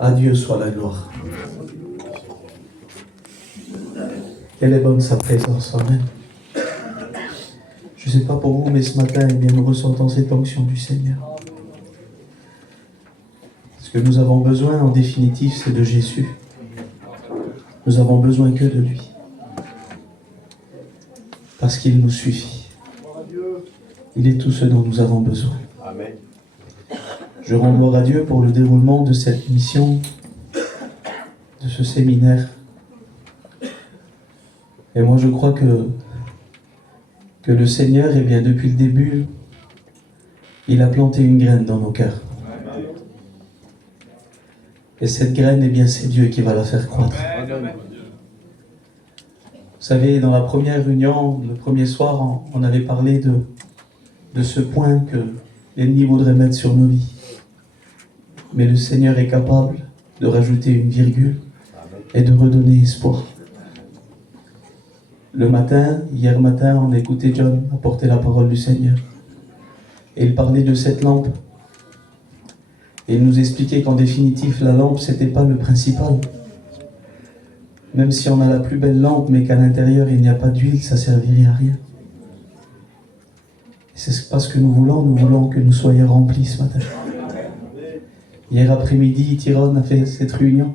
À Dieu soit la gloire. Quelle est bonne sa présence, amen. Je ne sais pas pour vous, mais ce matin, eh bien, nous ressentons cette onction du Seigneur. Ce que nous avons besoin, en définitive, c'est de Jésus. Nous avons besoin que de lui. Parce qu'il nous suffit. Il est tout ce dont nous avons besoin. Amen. Je rends gloire à Dieu pour le déroulement de cette mission, de ce séminaire. Et moi, je crois que le Seigneur, eh bien, depuis le début, il a planté une graine dans nos cœurs. Et cette graine, eh bien, c'est Dieu qui va la faire croître. Vous savez, dans la première réunion, le premier soir, on avait parlé de ce point que l'ennemi voudrait mettre sur nos vies. Mais le Seigneur est capable de rajouter une virgule et de redonner espoir. Hier matin, on a écouté John apporter la parole du Seigneur. Et il parlait de cette lampe. Et il nous expliquait qu'en définitive, la lampe, c'était pas le principal. Même si on a la plus belle lampe, mais qu'à l'intérieur, il n'y a pas d'huile, ça ne servirait à rien. C'est pas ce que nous voulons que nous soyons remplis ce matin. Hier après-midi, Tyrone a fait cette réunion.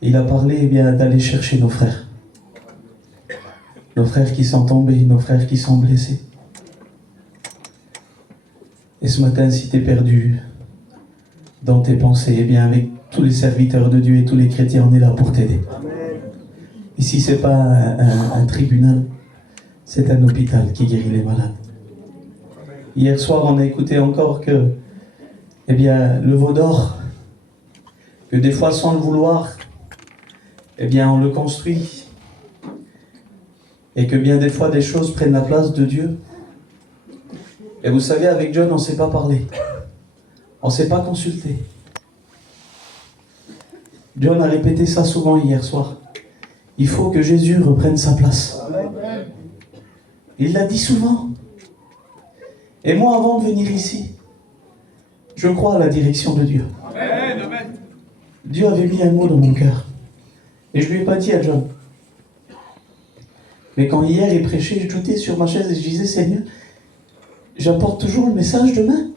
Il a parlé eh bien, d'aller chercher nos frères. Nos frères qui sont tombés, nos frères qui sont blessés. Et ce matin, si tu es perdu dans tes pensées, eh bien avec tous les serviteurs de Dieu et tous les chrétiens, on est là pour t'aider. Ici, ce n'est pas un tribunal, c'est un hôpital qui guérit les malades. Hier soir, on a écouté encore que eh bien, le veau d'or, que des fois sans le vouloir, eh bien on le construit. Et que bien des fois des choses prennent la place de Dieu. Et vous savez, avec John, on ne s'est pas parlé. On ne s'est pas consulté. John a répété ça souvent hier soir. Il faut que Jésus reprenne sa place. Il l'a dit souvent. Et moi, avant de venir ici, je crois à la direction de Dieu. Dieu avait mis un mot dans mon cœur. Et je ne lui ai pas dit à John. Mais quand hier il prêchait, je doutais sur ma chaise et je disais, Seigneur, j'apporte toujours le message demain.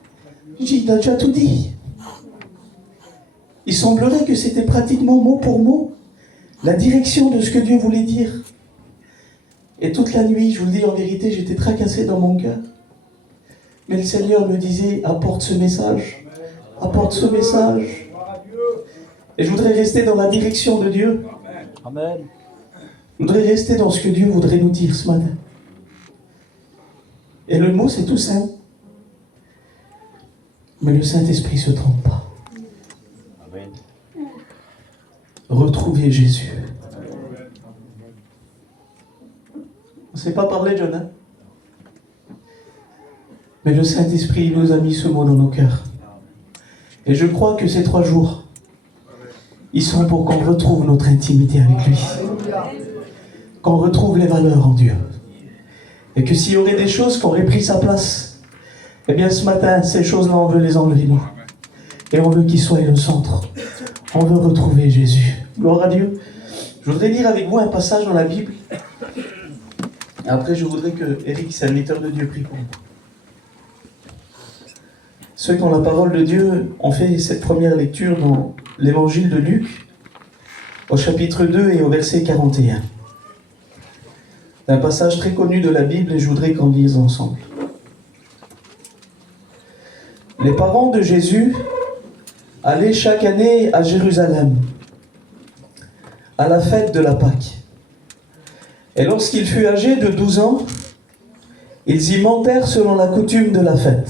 Je dis, il a déjà tout dit. Il semblerait que c'était pratiquement mot pour mot la direction de ce que Dieu voulait dire. Et toute la nuit, je vous le dis en vérité, j'étais tracassé dans mon cœur. Mais le Seigneur me disait, apporte ce message. Apporte ce message. Et je voudrais rester dans la direction de Dieu. Amen. Je voudrais rester dans ce que Dieu voudrait nous dire ce matin. Et le mot, c'est tout simple. Mais le Saint-Esprit ne se trompe pas. Amen. Retrouvez Jésus. On ne s'est pas parlé, John, hein? Mais le Saint-Esprit nous a mis ce mot dans nos cœurs. Et je crois que ces 3 jours, ils sont pour qu'on retrouve notre intimité avec lui. Qu'on retrouve les valeurs en Dieu. Et que s'il y aurait des choses qui auraient pris sa place, eh bien ce matin, ces choses-là, on veut les enlever, nous. Et on veut qu'ils soient le centre. On veut retrouver Jésus. Gloire à Dieu. Je voudrais lire avec vous un passage dans la Bible. Après, je voudrais que Eric, serviteur de Dieu, prie pour nous. Ceux qui ont la parole de Dieu ont fait cette première lecture dans l'évangile de Luc, au chapitre 2 et au verset 41. C'est un passage très connu de la Bible et je voudrais qu'on lise ensemble. Les parents de Jésus allaient chaque année à Jérusalem, à la fête de la Pâque. Et lorsqu'il fut âgé de 12 ans, ils y montèrent selon la coutume de la fête.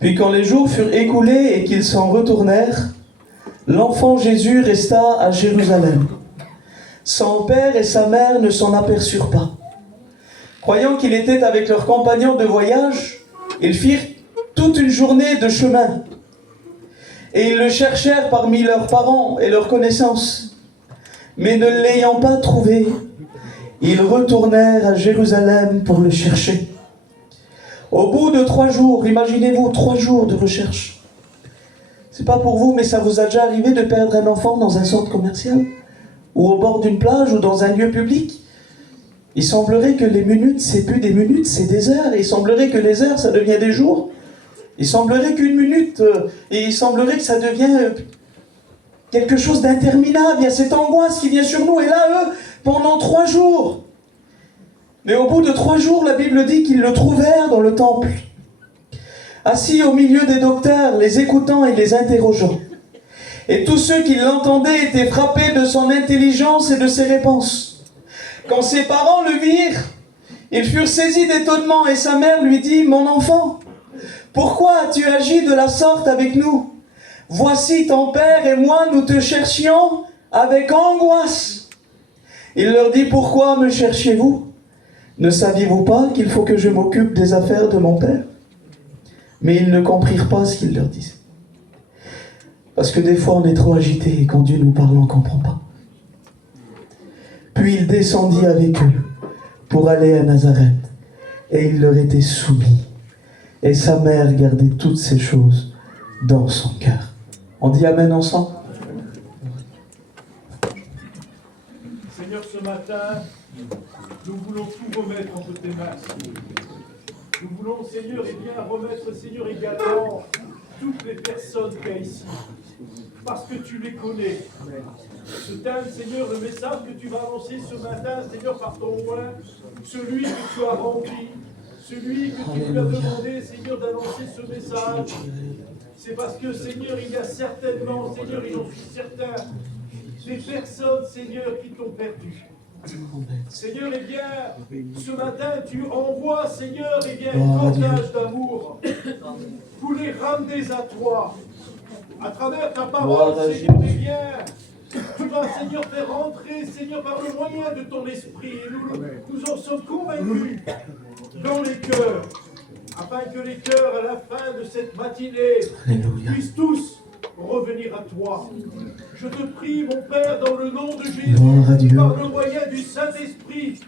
Puis quand les jours furent écoulés et qu'ils s'en retournèrent, l'enfant Jésus resta à Jérusalem. Son père et sa mère ne s'en aperçurent pas. Croyant qu'il était avec leurs compagnons de voyage, ils firent toute une journée de chemin. Et ils le cherchèrent parmi leurs parents et leurs connaissances. Mais ne l'ayant pas trouvé, ils retournèrent à Jérusalem pour le chercher. Au bout de 3 jours, imaginez-vous 3 jours de recherche, C'est pas pour vous, mais ça vous a déjà arrivé de perdre un enfant dans un centre commercial? Ou au bord d'une plage, ou dans un lieu public? Il semblerait que les minutes, c'est plus des minutes, c'est des heures. Il semblerait que les heures, ça devient des jours. Il semblerait qu'une minute, et il semblerait que ça devient quelque chose d'interminable. Il y a cette angoisse qui vient sur nous. Et là, eux, pendant 3 jours. Mais au bout de 3 jours, la Bible dit qu'ils le trouvèrent dans le temple, assis au milieu des docteurs, les écoutant et les interrogeant. Et tous ceux qui l'entendaient étaient frappés de son intelligence et de ses réponses. Quand ses parents le virent, ils furent saisis d'étonnement et sa mère lui dit « Mon enfant, pourquoi as-tu agi de la sorte avec nous? Voici ton père et moi, nous te cherchions avec angoisse. » Il leur dit « Pourquoi me cherchiez-vous? Ne saviez-vous pas qu'il faut que je m'occupe des affaires de mon père ?» Mais ils ne comprirent pas ce qu'il leur disait. Parce que des fois on est trop agité et quand Dieu nous parle on ne comprend pas. Puis il descendit avec eux pour aller à Nazareth et il leur était soumis. Et sa mère gardait toutes ces choses dans son cœur. On dit Amen ensemble? Seigneur, ce matin, nous voulons tout remettre entre tes mains. Nous voulons, Seigneur, remettre, Seigneur, également toutes les personnes qu'il y a ici. Parce que tu les connais. Je t'aime, Seigneur, le message que tu vas annoncer ce matin, Seigneur, par ton loin, celui que tu as rempli, celui que tu lui as demandé, Seigneur, d'annoncer ce message. C'est parce que, Seigneur, il y a certainement, Seigneur, et j'en suis certain, des personnes, Seigneur, qui t'ont perdu. Seigneur, ce matin, tu envoies, Seigneur, un cortège d'amour pour les ramener à toi. À travers ta parole, Seigneur, tu vas, Seigneur, faire rentrer, Seigneur, par le moyen de ton esprit. Et nous en sommes convaincus dans les cœurs, afin que les cœurs, à la fin de cette matinée, puissent tous revenir à toi. Je te prie, mon Père, dans le nom de Jésus, par le moyen du Saint-Esprit,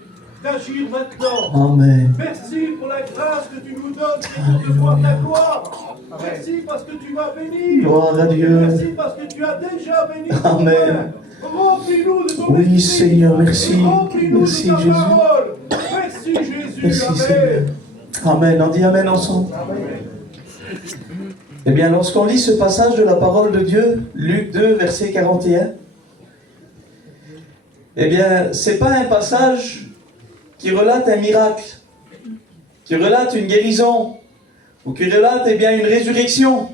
d'agir maintenant. Amen. Merci pour la grâce que tu nous donnes, Seigneur, de voir ta gloire. Merci parce que tu vas bénir. Gloire à Dieu. Merci parce que tu as déjà béni. Amen. Remplis-nous de ton Oui, esprit. Seigneur, merci. Remplis-nous Merci, de ta Jésus. parole. Merci, Jésus. Merci, Amen. Seigneur. Amen. On dit Amen ensemble. Amen. Eh bien, lorsqu'on lit ce passage de la parole de Dieu, Luc 2, verset 41, eh bien, c'est pas un passage qui relate un miracle, qui relate une guérison, ou qui relate, eh bien, une résurrection.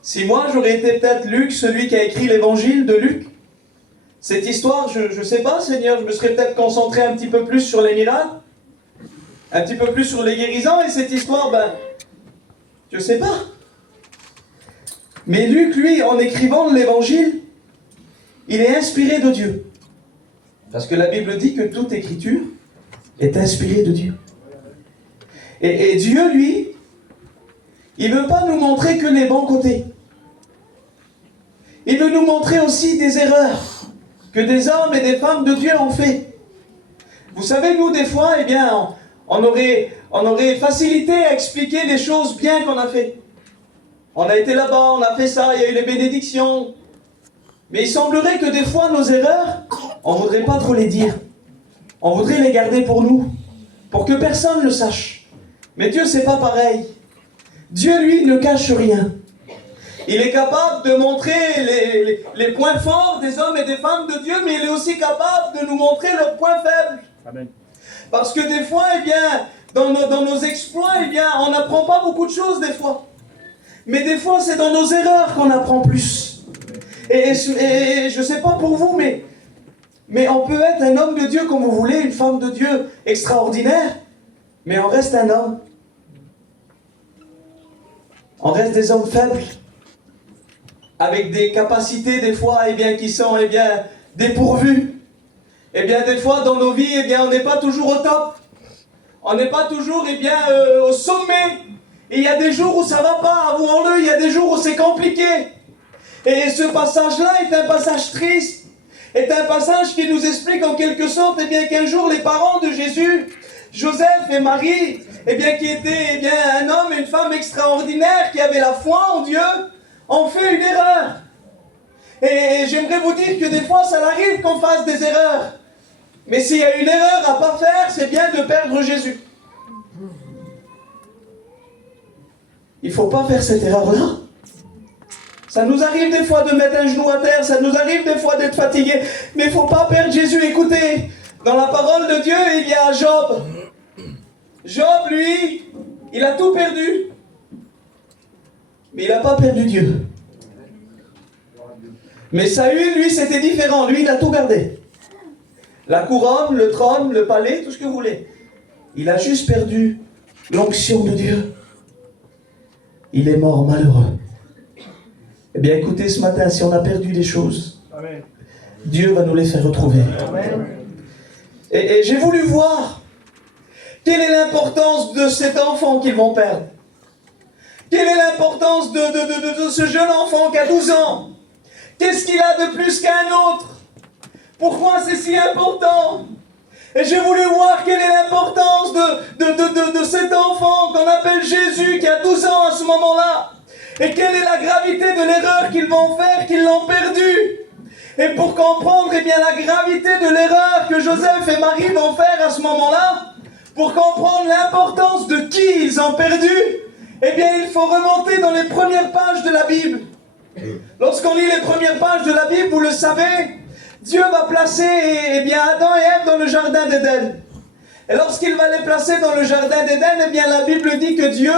Si moi, j'aurais été peut-être Luc, celui qui a écrit l'évangile de Luc, cette histoire, je ne sais pas, Seigneur, je me serais peut-être concentré un petit peu plus sur les miracles, un petit peu plus sur les guérisons, et cette histoire, je ne sais pas. Mais Luc, lui, en écrivant l'évangile, il est inspiré de Dieu. Parce que la Bible dit que toute écriture est inspirée de Dieu. Et Dieu, lui, il ne veut pas nous montrer que les bons côtés. Il veut nous montrer aussi des erreurs que des hommes et des femmes de Dieu ont fait. Vous savez, nous, des fois, eh bien, on aurait facilité à expliquer les choses bien qu'on a fait. On a été là-bas, on a fait ça, il y a eu les bénédictions. Mais il semblerait que des fois, nos erreurs, on ne voudrait pas trop les dire. On voudrait les garder pour nous, pour que personne ne le sache. Mais Dieu, c'est pas pareil. Dieu, lui, ne cache rien. Il est capable de montrer les points forts des hommes et des femmes de Dieu, mais il est aussi capable de nous montrer leurs points faibles. Amen. Parce que des fois, eh bien, dans nos exploits, eh bien, on n'apprend pas beaucoup de choses des fois. Mais des fois, c'est dans nos erreurs qu'on apprend plus. Et je ne sais pas pour vous, mais on peut être un homme de Dieu comme vous voulez, une femme de Dieu extraordinaire, mais on reste un homme. On reste des hommes faibles, avec des capacités des fois, eh bien, qui sont, eh bien, dépourvues. Eh bien, des fois, dans nos vies, eh bien, on n'est pas toujours au top. On n'est pas toujours, eh bien, au sommet. Et il y a des jours où ça ne va pas, avouons-le, il y a des jours où c'est compliqué. Et ce passage-là est un passage triste, est un passage qui nous explique en quelque sorte, eh bien, qu'un jour, les parents de Jésus, Joseph et Marie, eh bien, qui étaient, eh bien, un homme et une femme extraordinaires, qui avaient la foi en Dieu, on fait une erreur. Et j'aimerais vous dire que des fois, ça arrive qu'on fasse des erreurs. Mais s'il y a une erreur à ne pas faire, c'est bien de perdre Jésus. Il ne faut pas faire cette erreur-là. Ça nous arrive des fois de mettre un genou à terre, ça nous arrive des fois d'être fatigué, mais il ne faut pas perdre Jésus. Écoutez, dans la parole de Dieu, il y a Job. Job, lui, il a tout perdu, mais il n'a pas perdu Dieu. Mais Saül, lui, c'était différent. Lui, il a tout gardé. La couronne, le trône, le palais, tout ce que vous voulez. Il a juste perdu l'onction de Dieu. Il est mort malheureux. Eh bien, écoutez, ce matin, si on a perdu des choses, Amen. Dieu va nous les faire retrouver. Amen. Et j'ai voulu voir quelle est l'importance de cet enfant qu'ils vont perdre. Quelle est l'importance de ce jeune enfant qui a 12 ans? Qu'est-ce qu'il a de plus qu'un autre? Pourquoi c'est si important? Et j'ai voulu voir quelle est l'importance de cet enfant qu'on appelle Jésus, qui a 12 ans à ce moment-là. Et quelle est la gravité de l'erreur qu'ils vont faire, qu'ils l'ont perdu. Et pour comprendre eh bien, la gravité de l'erreur que Joseph et Marie vont faire à ce moment-là, pour comprendre l'importance de qui ils ont perdu, eh bien il faut remonter dans les premières pages de la Bible. Lorsqu'on lit les premières pages de la Bible, vous le savez, Dieu va placer eh bien, Adam et Ève dans le jardin d'Éden. Et lorsqu'il va les placer dans le jardin d'Éden, eh bien, la Bible dit que Dieu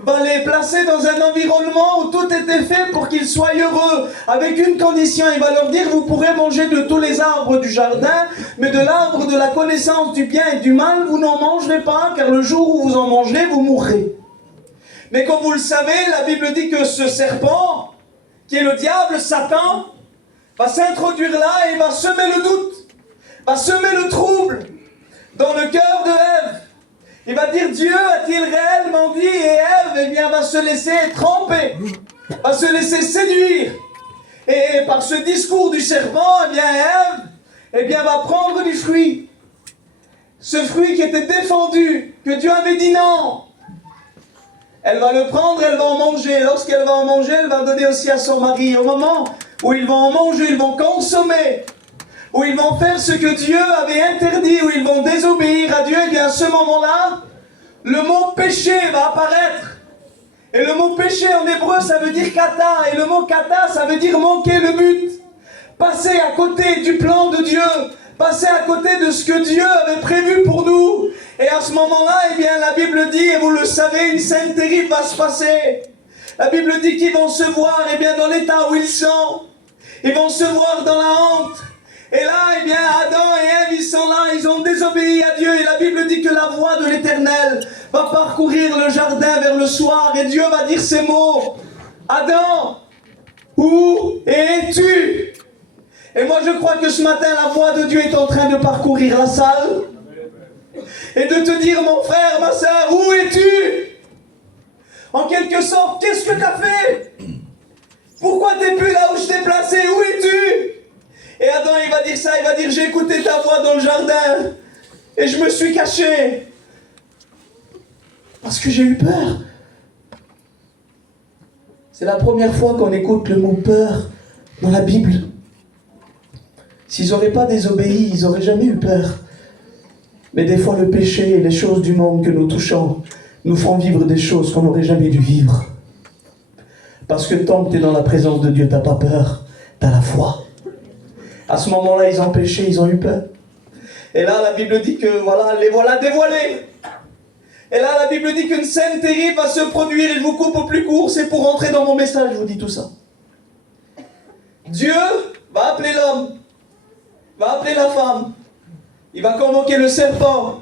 va les placer dans un environnement où tout était fait pour qu'ils soient heureux, avec une condition. Il va leur dire, vous pourrez manger de tous les arbres du jardin, mais de l'arbre de la connaissance du bien et du mal, vous n'en mangerez pas, car le jour où vous en mangerez, vous mourrez. Mais comme vous le savez, la Bible dit que ce serpent, qui est le diable, Satan, va s'introduire là et va semer le doute, va semer le trouble dans le cœur de Ève. Il va dire, Dieu a-t-il réellement dit? Et Ève, eh bien, va se laisser tromper, va se laisser séduire. Et par ce discours du serpent, eh bien, Ève, eh bien, va prendre du fruit. Ce fruit qui était défendu, que Dieu avait dit non. Elle va le prendre, elle va en manger. Lorsqu'elle va en manger, elle va donner aussi à son mari. Au moment où ils vont en manger, ils vont consommer, où ils vont faire ce que Dieu avait interdit, où ils vont désobéir à Dieu, et bien à ce moment-là, le mot péché va apparaître. Et le mot péché en hébreu, ça veut dire kata. Et le mot kata, ça veut dire manquer le but. Passer à côté du plan de Dieu. Passer à côté de ce que Dieu avait prévu pour nous. Et à ce moment-là, eh bien, la Bible dit, et vous le savez, une scène terrible va se passer. La Bible dit qu'ils vont se voir, eh bien, dans l'état où ils sont. Ils vont se voir dans la honte. Et là, eh bien, Adam et Ève, ils sont là, ils ont désobéi à Dieu. Et la Bible dit que la voix de l'Éternel va parcourir le jardin vers le soir. Et Dieu va dire ces mots. Adam, où es-tu? Et moi, je crois que ce matin, la voix de Dieu est en train de parcourir la salle. Et de te dire, mon frère, ma soeur, où es-tu? En quelque sorte, qu'est-ce que tu as fait? Pourquoi tu n'es plus là où je t'ai placé? Où es-tu? Et Adam, il va dire ça, il va dire, j'ai écouté ta voix dans le jardin et je me suis caché parce que j'ai eu peur. C'est la première fois qu'on écoute le mot peur dans la Bible. S'ils n'auraient pas désobéi, ils n'auraient jamais eu peur. Mais des fois, le péché et les choses du monde que nous touchons nous font vivre des choses qu'on n'aurait jamais dû vivre. Parce que tant que tu es dans la présence de Dieu, tu n'as pas peur, tu as la foi. À ce moment-là, ils ont péché, ils ont eu peur. Et là, la Bible dit que voilà, les voilà dévoilés. Et là, la Bible dit qu'une scène terrible va se produire. Et je vous coupe au plus court, c'est pour rentrer dans mon message, je vous dis tout ça. Dieu va appeler l'homme, va appeler la femme. Il va convoquer le serpent.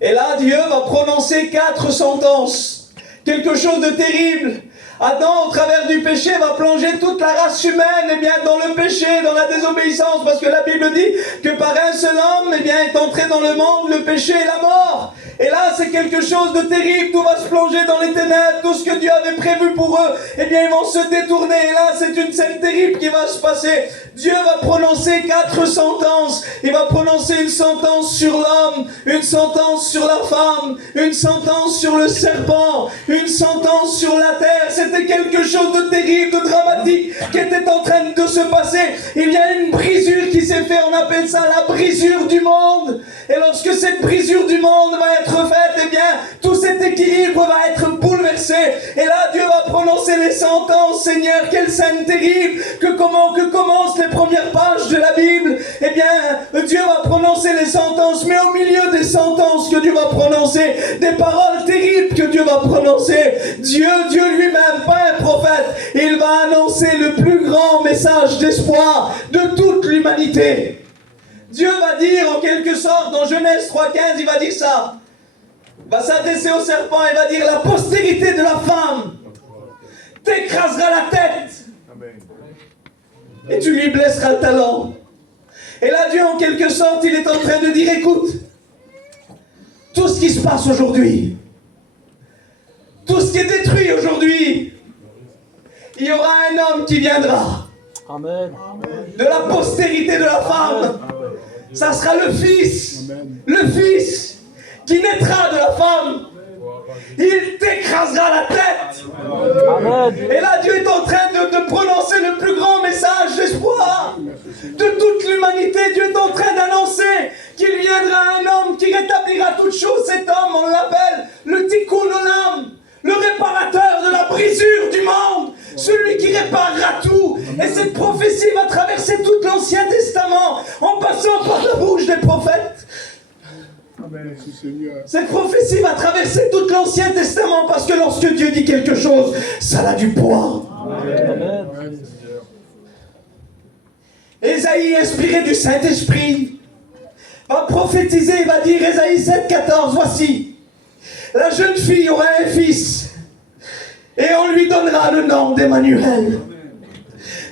Et là, Dieu va prononcer 4 sentences. Quelque chose de terrible. Adam, au travers du péché, va plonger toute la race humaine eh bien, dans le péché, dans la désobéissance. Parce que la Bible dit que par un seul homme eh bien, est entré dans le monde le péché et la mort. Et là, c'est quelque chose de terrible. Tout va se plonger dans les ténèbres. Tout ce que Dieu avait prévu pour eux, eh bien, ils vont se détourner. Et là, c'est une scène terrible qui va se passer. Dieu va prononcer 4 sentences. Il va prononcer une sentence sur l'homme, une sentence sur la femme, une sentence sur le serpent, une sentence sur la terre. C'était quelque chose de terrible, de dramatique qui était en train de se passer. Il y a une brisure qui s'est faite. On appelle ça la brisure du monde. Et lorsque cette brisure du monde va être faite, eh bien, tout cet équilibre va être bouleversé. Et là, Dieu va prononcer les sentences. Seigneur, quelle scène terrible que commencent les premières pages de la Bible. Eh bien, Dieu va prononcer les sentences, mais au milieu des sentences que Dieu va prononcer, des paroles terribles que Dieu va prononcer, Dieu lui-même, pas un prophète, il va annoncer le plus grand message d'espoir de toute l'humanité. Dieu va dire en quelque sorte, dans Genèse 3,15, il va dire ça. Il va s'adresser au serpent, il va dire, la postérité de la femme t'écrasera la tête. Et tu lui blesseras le talon. Et là, Dieu, en quelque sorte, il est en train de dire, écoute, tout ce qui se passe aujourd'hui, tout ce qui est détruit aujourd'hui, il y aura un homme qui viendra. Amen. De la postérité de la femme. Ça sera le fils qui naîtra de la femme. Il t'écrasera la tête. Amen. Et là, Dieu est en train de prononcer le plus grand message d'espoir de toute l'humanité. Dieu est en train d'annoncer qu'il viendra un homme qui rétablira toutes choses. Cet homme, on l'appelle le Tikkun Olam, le réparateur de la brisure du monde, celui qui réparera tout. Et cette prophétie va traverser tout l'Ancien Testament en passant par la bouche des prophètes. Amen. Seigneur. Cette prophétie va traverser tout l'Ancien Testament parce que lorsque Dieu dit quelque chose, ça a du poids. Amen. Ésaïe, inspiré du Saint-Esprit, va prophétiser, il va dire, Ésaïe 7,14, voici, la jeune fille aura un fils, et on lui donnera le nom d'Emmanuel.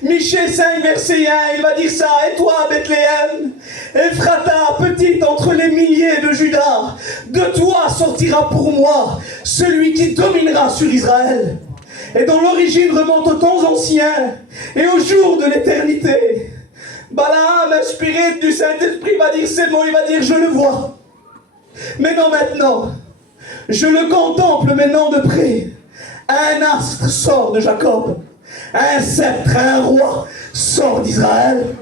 Michée 5, verset 1, il va dire ça, et toi, Bethléem, Ephrata, petite entre les milliers de Juda, de toi sortira pour moi celui qui dominera sur Israël, et dont l'origine remonte aux temps anciens, et au jour de l'éternité. Balaam, inspiré du Saint-Esprit, va dire ces mots, il va dire, je le vois, mais non maintenant, je le contemple maintenant de près. Un astre sort de Jacob, un sceptre, un roi sort d'Israël.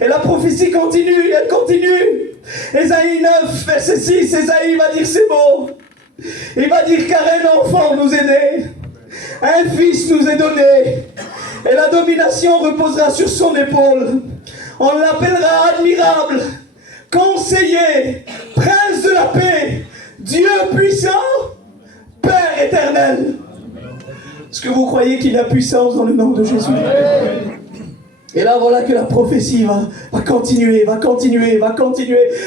Et la prophétie continue, elle continue. Ésaïe 9, verset 6, Ésaïe va dire ces mots. Il va dire, car un enfant nous est né, un fils nous est donné, et la domination reposera sur son épaule. On l'appellera admirable, conseiller, prince de la paix, Dieu puissant, Père éternel. Est-ce que vous croyez qu'il y a puissance dans le nom de Jésus? Et là, voilà que la prophétie va continuer.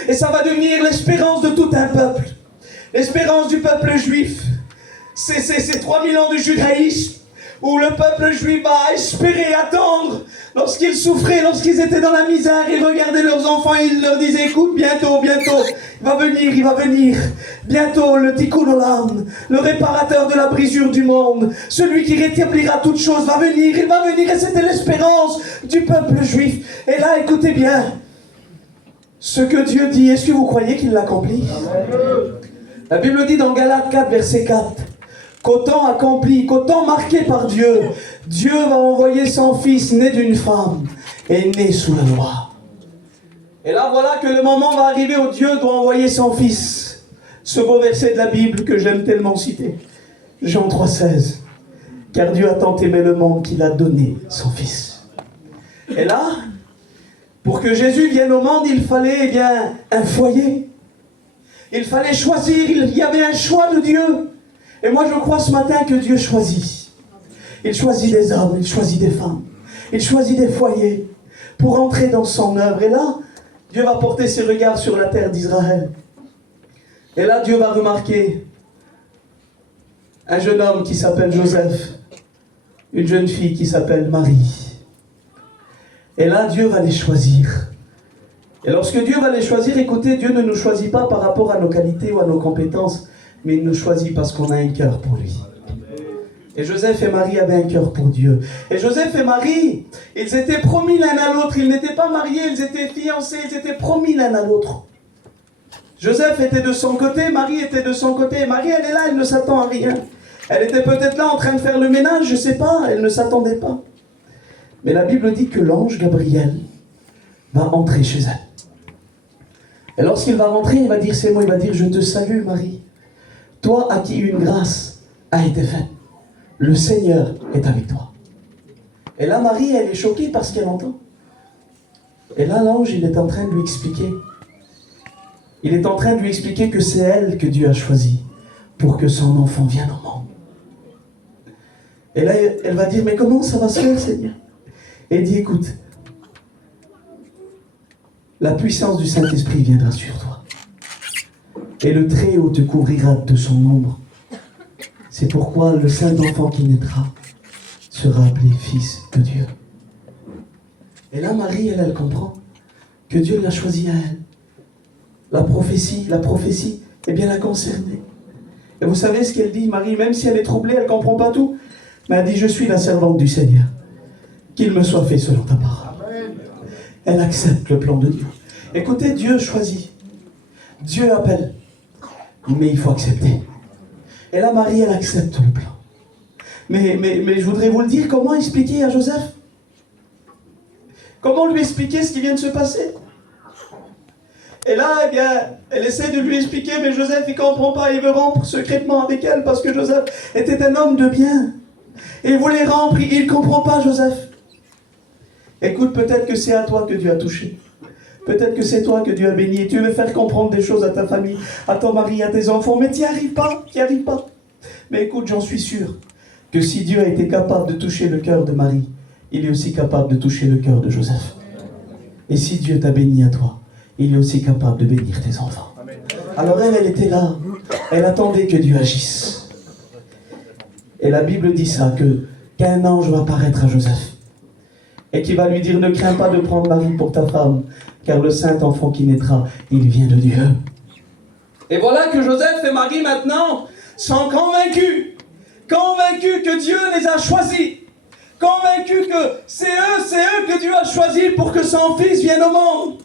Et ça va devenir l'espérance de tout un peuple. L'espérance du peuple juif. C'est 3000 ans de judaïsme où le peuple juif va espérer, attendre. Lorsqu'ils souffraient, lorsqu'ils étaient dans la misère, ils regardaient leurs enfants et ils leur disaient, écoute, bientôt, il va venir. Bientôt, le Tikkun Olam, le réparateur de la brisure du monde, celui qui rétablira toutes choses, va venir, il va venir. Et c'était l'espérance du peuple juif. Et là, écoutez bien, ce que Dieu dit, est-ce que vous croyez qu'il l'accomplit? La Bible dit dans Galates 4, verset 4, qu'au temps accompli, qu'au temps marqué par Dieu, Dieu va envoyer son fils né d'une femme et né sous la loi. Et là, voilà que le moment va arriver où Dieu doit envoyer son fils. Ce beau verset de la Bible que j'aime tellement citer. Jean 3,16. Car Dieu a tant aimé le monde qu'il a donné son fils. Et là, pour que Jésus vienne au monde, il fallait un foyer. Il fallait choisir, il y avait un choix de Dieu. Et moi je crois ce matin que Dieu choisit. Il choisit des hommes, il choisit des femmes. Il choisit des foyers pour entrer dans son œuvre. Et là, Dieu va porter ses regards sur la terre d'Israël. Et là, Dieu va remarquer un jeune homme qui s'appelle Joseph, une jeune fille qui s'appelle Marie. Et là, Dieu va les choisir. Et lorsque Dieu va les choisir, écoutez, Dieu ne nous choisit pas par rapport à nos qualités ou à nos compétences, mais il nous choisit parce qu'on a un cœur pour lui. Et Joseph et Marie avaient un cœur pour Dieu. Et Joseph et Marie, ils étaient promis l'un à l'autre. Ils n'étaient pas mariés, ils étaient fiancés, ils étaient promis l'un à l'autre. Joseph était de son côté, Marie était de son côté. Marie, elle est là, elle ne s'attend à rien. Elle était peut-être là en train de faire le ménage, je ne sais pas, elle ne s'attendait pas. Mais la Bible dit que l'ange Gabriel va entrer chez elle. Et lorsqu'il va rentrer, il va dire ces mots, il va dire « Je te salue Marie, toi à qui une grâce a été faite. Le Seigneur est avec toi. » Et là, Marie, elle est choquée par ce qu'elle entend. Et là, l'ange, il est en train de lui expliquer. Il est en train de lui expliquer que c'est elle que Dieu a choisie pour que son enfant vienne au monde. Et là, elle va dire, mais comment ça va se faire, Seigneur? Et il dit, écoute, la puissance du Saint-Esprit viendra sur toi. Et le Très-Haut te couvrira de son ombre. C'est pourquoi le saint enfant qui naîtra sera appelé Fils de Dieu. Et là, Marie, elle comprend que Dieu l'a choisi à elle. La prophétie, eh bien, la concernée. Et vous savez ce qu'elle dit, Marie, même si elle est troublée, elle ne comprend pas tout. Mais elle dit, je suis la servante du Seigneur. Qu'il me soit fait selon ta parole. Elle accepte le plan de Dieu. Écoutez, Dieu choisit. Dieu appelle. Mais il faut accepter. Et là, Marie, elle accepte le plan. Mais je voudrais vous le dire, comment expliquer à Joseph? Comment lui expliquer ce qui vient de se passer? Et là, eh bien, elle essaie de lui expliquer, mais Joseph, il ne comprend pas, il veut rompre secrètement avec elle, parce que Joseph était un homme de bien. Et il voulait rompre, il ne comprend pas, Joseph. Écoute, peut-être que c'est à toi que Dieu a touché. Peut-être que c'est toi que Dieu a béni, et tu veux faire comprendre des choses à ta famille, à ton mari, à tes enfants, mais tu n'y arrives pas, Mais écoute, j'en suis sûr, que si Dieu a été capable de toucher le cœur de Marie, il est aussi capable de toucher le cœur de Joseph. Et si Dieu t'a béni à toi, il est aussi capable de bénir tes enfants. Alors elle était là. Elle attendait que Dieu agisse. Et la Bible dit ça, qu'un ange va apparaître à Joseph. Et qui va lui dire, ne crains pas de prendre Marie pour ta femme, car le saint enfant qui naîtra, il vient de Dieu. Et voilà que Joseph et Marie maintenant sont convaincus que Dieu les a choisis. Convaincus que c'est eux que Dieu a choisis pour que son fils vienne au monde.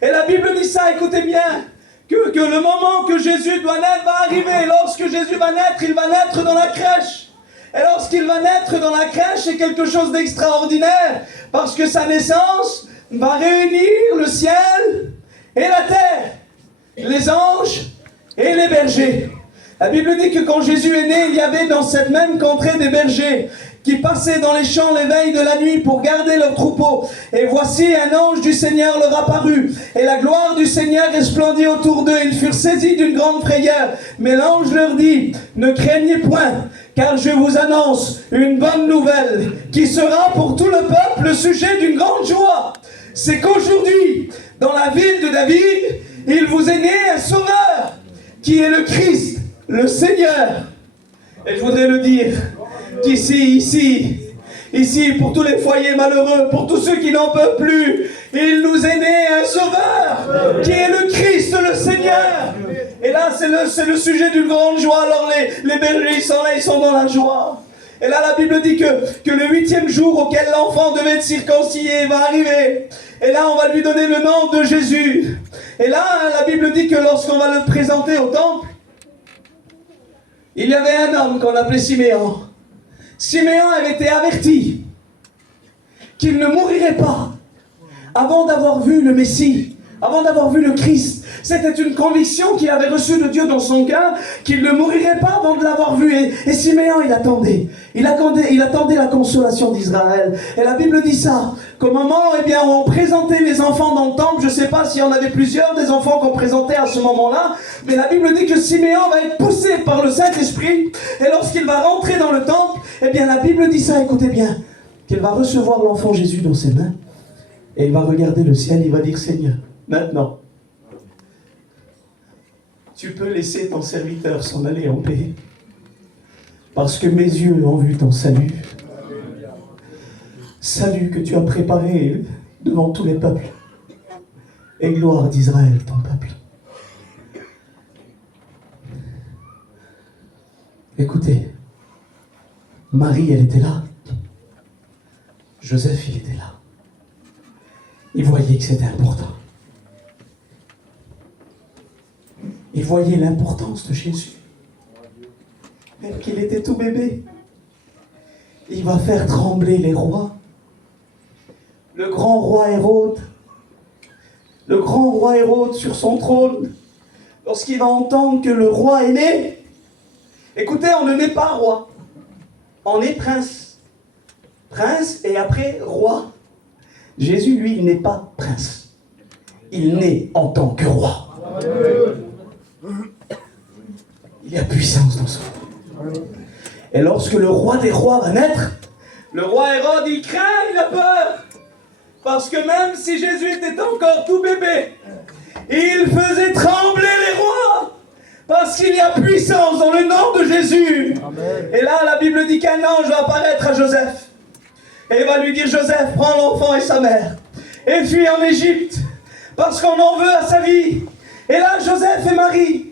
Et la Bible dit ça, écoutez bien, que le moment que Jésus doit naître va arriver. Lorsque Jésus va naître, il va naître dans la crèche. Et lorsqu'il va naître dans la crèche, c'est quelque chose d'extraordinaire, parce que sa naissance va réunir le ciel et la terre, les anges et les bergers. La Bible dit que quand Jésus est né, il y avait dans cette même contrée des bergers qui passaient dans les champs les veilles de la nuit pour garder leurs troupeaux. Et voici un ange du Seigneur leur apparut, et la gloire du Seigneur resplendit autour d'eux. Ils furent saisis d'une grande frayeur. Mais l'ange leur dit, ne craignez point, car je vous annonce une bonne nouvelle qui sera pour tout le peuple le sujet d'une grande joie. C'est qu'aujourd'hui, dans la ville de David, il vous est né un sauveur, qui est le Christ, le Seigneur. Et je voudrais le dire, qu'ici, pour tous les foyers malheureux, pour tous ceux qui n'en peuvent plus, il nous est né un sauveur, qui est le Christ, le Seigneur. Et là, c'est le sujet d'une grande joie. Alors les bergers, ils sont là, ils sont dans la joie. Et là, la Bible dit que le 8e jour auquel l'enfant devait être circoncis va arriver. Et là, on va lui donner le nom de Jésus. Et là, la Bible dit que lorsqu'on va le présenter au temple, il y avait un homme qu'on appelait Siméon. Siméon avait été averti qu'il ne mourirait pas avant d'avoir vu le Messie, avant d'avoir vu le Christ. C'était une conviction qu'il avait reçue de Dieu dans son cœur, qu'il ne mourirait pas avant de l'avoir vu. Et Siméon, il attendait la consolation d'Israël. Et la Bible dit ça, qu'au moment où on présentait les enfants dans le temple, je ne sais pas s'il y en avait plusieurs des enfants qu'on présentait à ce moment-là, mais la Bible dit que Siméon va être poussé par le Saint-Esprit, et lorsqu'il va rentrer dans le temple, la Bible dit ça, écoutez bien, qu'il va recevoir l'enfant Jésus dans ses mains, et il va regarder le ciel, il va dire, Seigneur, maintenant, tu peux laisser ton serviteur s'en aller en paix, parce que mes yeux ont vu ton salut. Salut que tu as préparé devant tous les peuples. et gloire d'Israël, ton peuple. Écoutez, Marie, elle était là. Joseph, il était là. Il voyait que c'était important. Il voyait l'importance de Jésus. Même qu'il était tout bébé. Il va faire trembler les rois. Le grand roi Hérode. Le grand roi Hérode sur son trône. Lorsqu'il va entendre que le roi est né. Écoutez, on ne naît pas roi. On est prince. Prince et après roi. Jésus, lui, il n'est pas prince. Il naît en tant que roi. Il y a puissance dans son nom. Et lorsque le roi des rois va naître, le roi Hérode, il craint, il a peur. Parce que même si Jésus était encore tout bébé, il faisait trembler les rois. Parce qu'il y a puissance dans le nom de Jésus. Amen. Et là, la Bible dit qu'un ange va apparaître à Joseph. Et il va lui dire, Joseph, prends l'enfant et sa mère. Et fuis en Égypte. Parce qu'on en veut à sa vie. Et là, Joseph et Marie,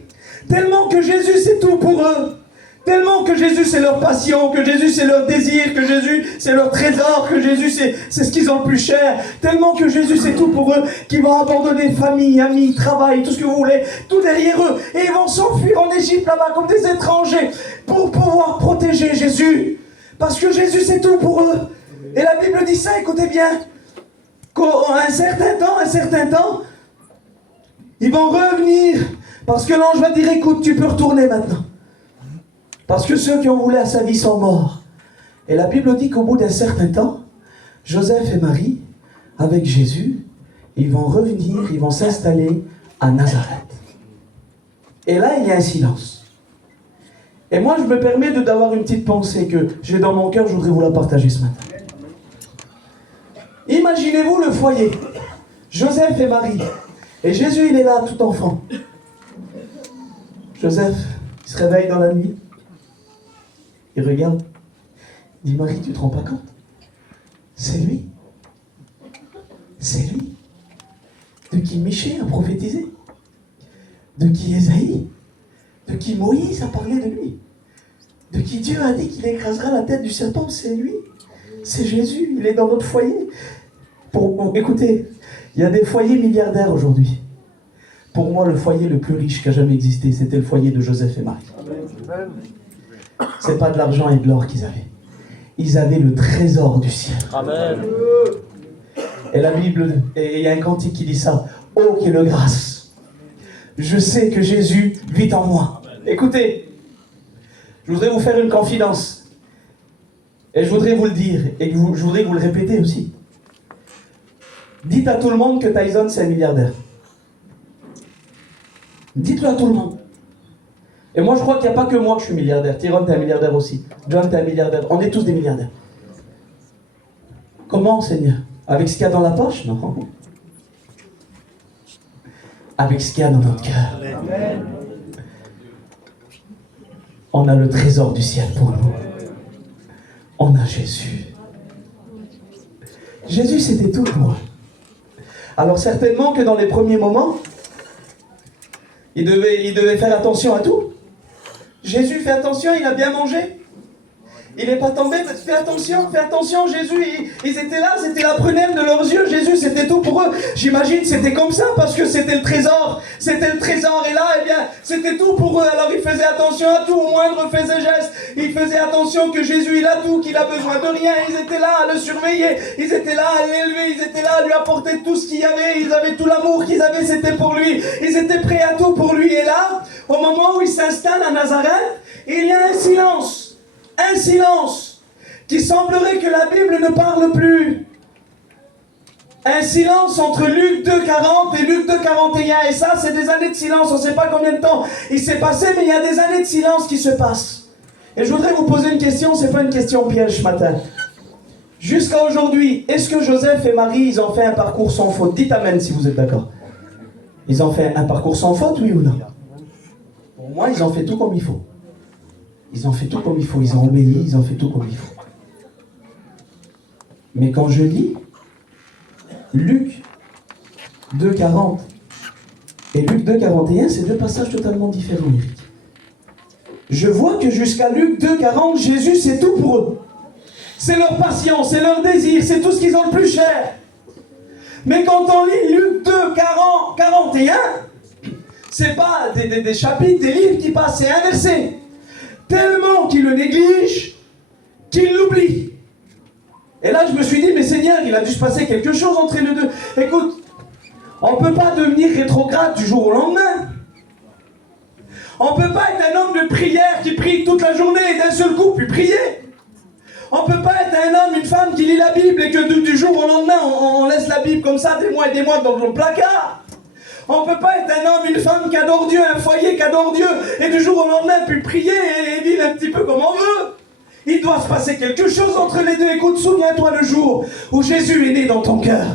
tellement que Jésus c'est tout pour eux. Tellement que Jésus c'est leur passion, que Jésus c'est leur désir, que Jésus c'est leur trésor, que Jésus c'est ce qu'ils ont le plus cher. Tellement que Jésus c'est tout pour eux, qu'ils vont abandonner famille, amis, travail, tout ce que vous voulez, tout derrière eux. Et ils vont s'enfuir en Égypte là-bas comme des étrangers pour pouvoir protéger Jésus. Parce que Jésus c'est tout pour eux. Et la Bible dit ça, écoutez bien, qu'à un certain temps, ils vont revenir. Parce que l'ange va dire, écoute, tu peux retourner maintenant. Parce que ceux qui ont voulu à sa vie sont morts. Et la Bible dit qu'au bout d'un certain temps, Joseph et Marie, avec Jésus, ils vont revenir, ils vont s'installer à Nazareth. Et là, il y a un silence. Et moi, je me permets d'avoir une petite pensée que j'ai dans mon cœur, je voudrais vous la partager ce matin. Imaginez-vous le foyer. Joseph et Marie. Et Jésus, il est là, tout enfant. Joseph, il se réveille dans la nuit. Il regarde. Il dit, Marie, tu te rends pas compte? C'est lui. C'est lui. De qui Michée a prophétisé. De qui Ésaïe. De qui Moïse a parlé de lui. De qui Dieu a dit qu'il écrasera la tête du serpent. C'est lui. C'est Jésus. Il est dans notre foyer. Écoutez, il y a des foyers milliardaires aujourd'hui. Pour moi, le foyer le plus riche qui a jamais existé, c'était le foyer de Joseph et Marie. C'est pas de l'argent et de l'or qu'ils avaient. Ils avaient le trésor du ciel. Amen. Et la Bible, et il y a un cantique qui dit ça. Oh, quelle grâce! Je sais que Jésus vit en moi. Écoutez, je voudrais vous faire une confidence. Et je voudrais vous le dire. Et je voudrais que vous le répétez aussi. Dites à tout le monde que Tyson, c'est un milliardaire. Dites-le à tout le monde. Et moi, je crois qu'il n'y a pas que moi que je suis milliardaire. Tyrone, t'es un milliardaire aussi. John, t'es un milliardaire. On est tous des milliardaires. Comment, Seigneur? Avec ce qu'il y a dans la poche? Non. Avec ce qu'il y a dans notre cœur. On a le trésor du ciel pour nous. On a Jésus. Jésus, c'était tout pour eux. Alors certainement que dans les premiers moments, il devait faire attention à tout. Jésus, fais attention, il a bien mangé. Il n'est pas tombé, mais fais attention, Jésus, ils étaient là, c'était la prunelle de leurs yeux, Jésus, c'était tout pour eux. J'imagine c'était comme ça, parce que c'était le trésor, et là, eh bien, c'était tout pour eux. Alors ils faisaient attention à tout, au moindre fait et geste. Ils faisaient attention que Jésus, il a tout, qu'il a besoin de rien. Ils étaient là à le surveiller, ils étaient là à l'élever, ils étaient là à lui apporter tout ce qu'il y avait. Ils avaient tout l'amour qu'ils avaient, c'était pour lui. Ils étaient prêts à tout pour lui. Et là, au moment où il s'installe à Nazareth, il y a un silence qui semblerait que la Bible ne parle plus. Un silence entre Luc 2,40 et Luc 2,41. Et ça, c'est des années de silence. On ne sait pas combien de temps il s'est passé, mais il y a des années de silence qui se passent. Et je voudrais vous poser une question, c'est pas une question piège ce matin. Jusqu'à aujourd'hui, est-ce que Joseph et Marie, ils ont fait un parcours sans faute? Dites amen si vous êtes d'accord. Ils ont fait un parcours sans faute, oui ou non? Pour moi, ils ont fait tout comme il faut. Ils ont fait tout comme il faut, ils ont obéi, ils ont fait tout comme il faut. Mais quand je lis Luc 2,40 et Luc 2,41, c'est deux passages totalement différents, Eric. Je vois que jusqu'à Luc 2,40, Jésus, c'est tout pour eux. C'est leur patience, c'est leur désir, c'est tout ce qu'ils ont le plus cher. Mais quand on lit Luc 2,41, c'est pas des chapitres, des livres qui passent, c'est un verset. Tellement qu'ils le négligent, qu'ils l'oublient. Et là, je me suis dit, mais Seigneur, il a dû se passer quelque chose entre les deux. Écoute, on ne peut pas devenir rétrograde du jour au lendemain. On ne peut pas être un homme de prière qui prie toute la journée et d'un seul coup, puis prier. On ne peut pas être un homme, une femme qui lit la Bible et que du jour au lendemain, on laisse la Bible comme ça des mois et des mois dans le placard. On ne peut pas être un homme, une femme qui adore Dieu, un foyer qui adore Dieu, et du jour au lendemain, puis prier et vivre un petit peu comme on veut. Il doit se passer quelque chose entre les deux. Écoute, souviens-toi le jour où Jésus est né dans ton cœur.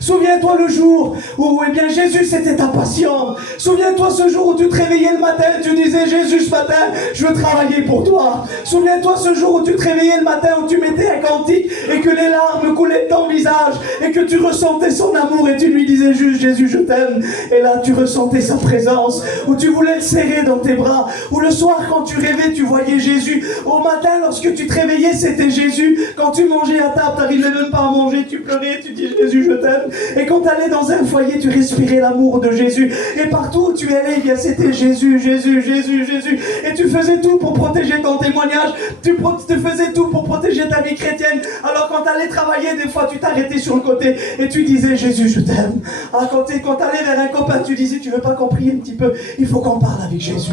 Souviens-toi le jour où Jésus c'était ta passion. Souviens-toi ce jour où tu te réveillais le matin et tu disais Jésus ce matin je veux travailler pour toi. Souviens-toi ce jour où tu te réveillais le matin où tu mettais un cantique et que les larmes coulaient de ton visage et que tu ressentais son amour et tu lui disais juste Jésus je t'aime. Et là tu ressentais sa présence, où tu voulais le serrer dans tes bras, où le soir quand tu rêvais tu voyais Jésus. Au matin lorsque tu te réveillais c'était Jésus. Quand tu mangeais à table, tu n'arrivais même pas à manger, tu pleurais, tu dis Jésus je t'aime. Et quand tu allais dans un foyer, tu respirais l'amour de Jésus. Et partout où tu allais, c'était Jésus, Jésus, Jésus, Jésus. Et tu faisais tout pour protéger ton témoignage. Tu faisais tout pour protéger ta vie chrétienne. Alors quand tu allais travailler, des fois, tu t'arrêtais sur le côté et tu disais Jésus, je t'aime. Ah, quand tu allais vers un copain, tu disais tu veux pas qu'on prie un petit peu? Il faut qu'on parle avec Jésus.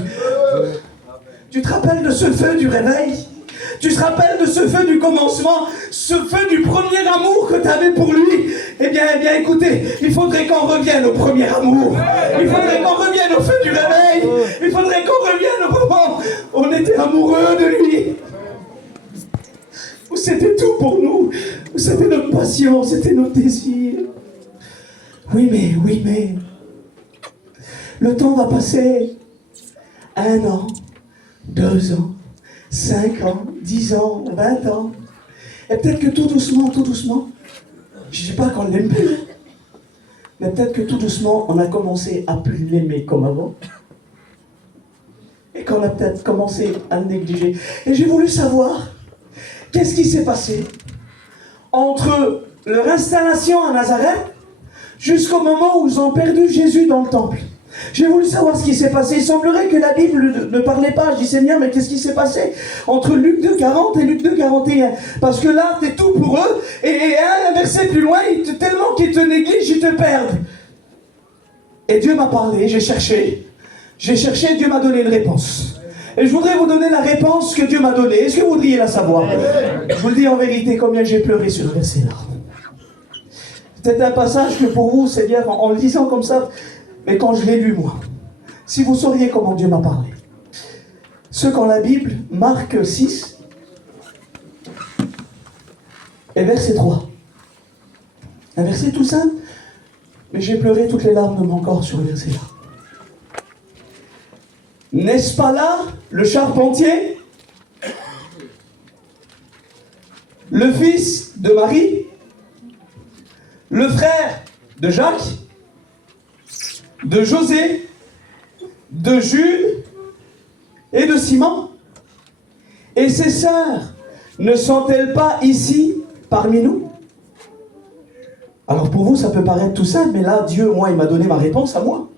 Tu te rappelles de ce feu du réveil? Tu te rappelles de ce feu du commencement, ce feu du premier amour que tu avais pour lui? Eh bien, écoutez, il faudrait qu'on revienne au premier amour. Il faudrait qu'on revienne au feu du réveil. Il faudrait qu'on revienne au moment où on était amoureux de lui. Où c'était tout pour nous. Où c'était notre passion, c'était notre désir. Oui, mais... Le temps va passer. 1 an, 2 ans. 5 ans, 10 ans, 20 ans. Et peut-être que tout doucement, je ne dis pas qu'on l'aime plus, mais peut-être que tout doucement, on a commencé à plus l'aimer comme avant. Et qu'on a peut-être commencé à le négliger. Et j'ai voulu savoir, qu'est-ce qui s'est passé entre leur installation à Nazareth jusqu'au moment où ils ont perdu Jésus dans le temple. J'ai voulu savoir ce qui s'est passé. Il semblerait que la Bible ne parlait pas. Je dis Seigneur, mais qu'est-ce qui s'est passé entre Luc 2,40 et Luc 2,41? Parce que là, t'es tout pour eux. Et un verset plus loin, tellement qu'ils te négligent, ils te perdent. Et Dieu m'a parlé, j'ai cherché, Dieu m'a donné une réponse. Et je voudrais vous donner la réponse que Dieu m'a donnée. Est-ce que vous voudriez la savoir? Je vous le dis en vérité, combien j'ai pleuré sur ce verset-là. C'est un passage que pour vous, Seigneur, en le lisant comme ça, mais quand je l'ai lu, moi, si vous sauriez comment Dieu m'a parlé. Ceux qui ont la Bible, Marc 6, et verset 3. Un verset tout simple, mais j'ai pleuré toutes les larmes de mon corps sur le verset-là. N'est-ce pas là le charpentier, le fils de Marie, le frère de Jacques, de José, de Jude et de Simon? Et ses sœurs ne sont-elles pas ici parmi nous? Alors pour vous ça peut paraître tout simple, mais là Dieu, moi, il m'a donné ma réponse à moi,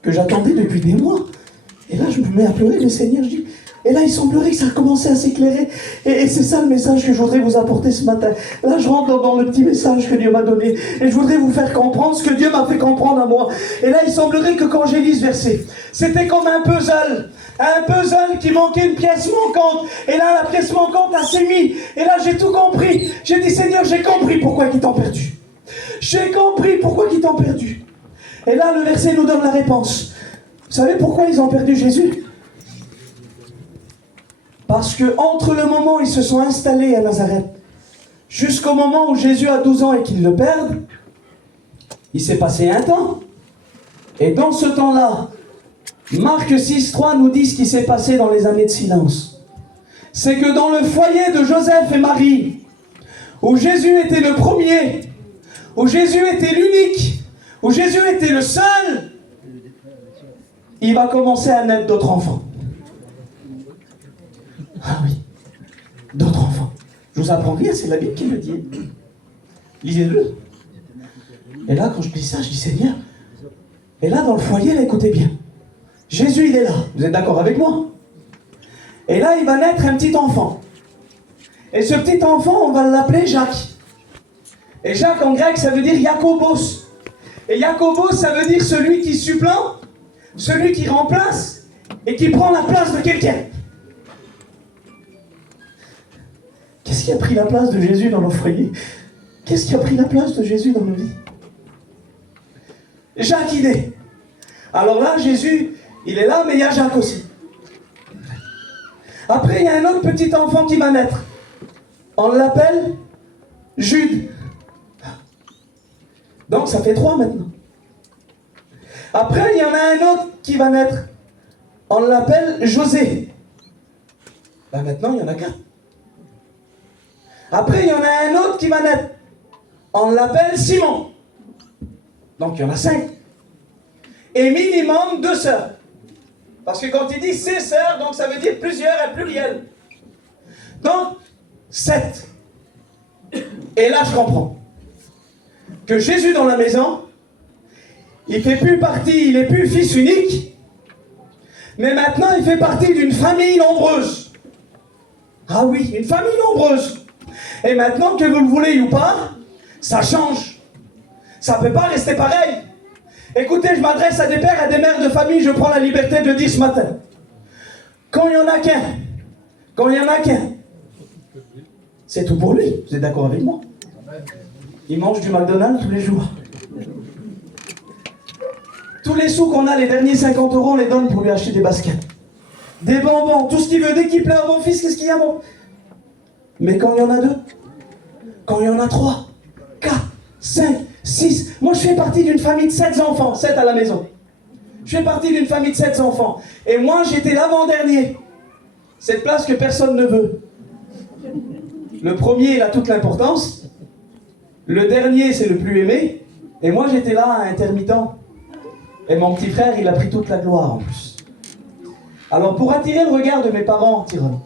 que j'attendais depuis des mois. Et là je me mets à pleurer, mais Seigneur, je dis... Et là il semblerait que ça a commencé à s'éclairer. Et c'est ça le message que je voudrais vous apporter ce matin. Là je rentre dans le petit message que Dieu m'a donné. Et je voudrais vous faire comprendre ce que Dieu m'a fait comprendre à moi. Et là il semblerait que quand j'ai lu ce verset, c'était comme un puzzle. Un puzzle qui manquait une pièce manquante. Et là la pièce manquante a s'est mise. Et là j'ai tout compris. J'ai dit Seigneur, j'ai compris pourquoi ils t'ont perdu. J'ai compris pourquoi ils t'ont perdu. Et là le verset nous donne la réponse. Vous savez pourquoi ils ont perdu Jésus? Parce que entre le moment où ils se sont installés à Nazareth, jusqu'au moment où Jésus a 12 ans et qu'ils le perdent, il s'est passé un temps. Et dans ce temps-là, Marc 6,3 nous dit ce qui s'est passé dans les années de silence. C'est que dans le foyer de Joseph et Marie, où Jésus était le premier, où Jésus était l'unique, où Jésus était le seul, il va commencer à naître d'autres enfants. Ah oui, d'autres enfants. Je vous apprends rien, c'est la Bible qui le dit. Lisez-le. Et là, quand je lis ça, je dis Seigneur. Et là, dans le foyer, là, écoutez bien. Jésus, il est là. Vous êtes d'accord avec moi? Et là, il va naître un petit enfant. Et ce petit enfant, on va l'appeler Jacques. Et Jacques, en grec, ça veut dire Iacobos. Et Iacobos, ça veut dire celui qui supplante, celui qui remplace et qui prend la place de quelqu'un. Qu'est-ce qui a pris la place de Jésus dans nos foyers? Qu'est-ce qui a pris la place de Jésus dans nos vies? Jacques, il est. Alors là, Jésus, il est là, mais il y a Jacques aussi. Après, il y a un autre petit enfant qui va naître. On l'appelle Jude. Donc, ça fait 3 maintenant. Après, il y en a un autre qui va naître. On l'appelle José. Là, maintenant, il y en a 4. Après, il y en a un autre qui va naître. On l'appelle Simon. Donc, il y en a 5. Et minimum 2 sœurs. Parce que quand il dit ses sœurs, donc ça veut dire plusieurs et pluriel. Donc, 7. Et là, je comprends que Jésus dans la maison, il fait plus partie, il n'est plus fils unique, mais maintenant il fait partie d'une famille nombreuse. Ah oui, une famille nombreuse. Et maintenant, que vous le voulez ou pas, ça change. Ça ne peut pas rester pareil. Écoutez, je m'adresse à des pères, à des mères de famille, je prends la liberté de le dire ce matin. Quand il n'y en a qu'un, c'est tout pour lui. Vous êtes d'accord avec moi? Il mange du McDonald's tous les jours. Tous les sous qu'on a, les derniers 50 €, on les donne pour lui acheter des baskets. Des bonbons, tout ce qu'il veut. Dès qu'il pleure, mon fils, qu'est-ce qu'il y a, mon? Mais quand il y en a 2, quand il y en a 3, 4, 5, 6, moi je fais partie d'une famille de 7 enfants, 7 à la maison. Je fais partie d'une famille de 7 enfants. Et moi j'étais l'avant-dernier. Cette place que personne ne veut. Le premier, il a toute l'importance. Le dernier, c'est le plus aimé. Et moi j'étais là, intermittent. Et mon petit frère, il a pris toute la gloire en plus. Alors pour attirer le regard de mes parents, Tyrone,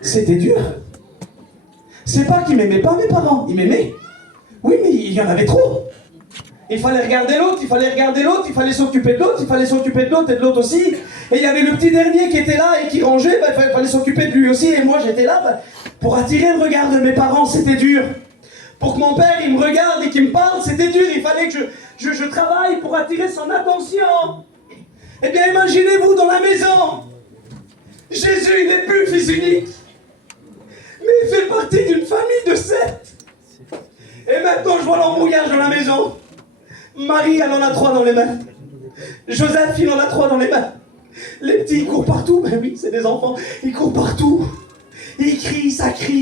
c'était dur. C'est pas qu'ils m'aimaient pas, mes parents, ils m'aimaient. Oui, mais il y en avait trop. Il fallait regarder l'autre, il fallait s'occuper de l'autre, il fallait s'occuper de l'autre et de l'autre aussi. Et il y avait le petit dernier qui était là et qui rangeait, il fallait s'occuper de lui aussi. Et moi j'étais là, pour attirer le regard de mes parents, c'était dur. Pour que mon père, il me regarde et qu'il me parle, c'était dur. Il fallait que je travaille pour attirer son attention. Eh bien, imaginez-vous dans la maison. Jésus, il n'est plus fils unique. Mais il fait partie d'une famille de 7. Et maintenant, je vois l'embrouillage dans la maison. Marie, elle en a 3 dans les mains. Joseph, il en a 3 dans les mains. Les petits, ils courent partout. Ben oui, c'est des enfants. Ils courent partout. Ils crient,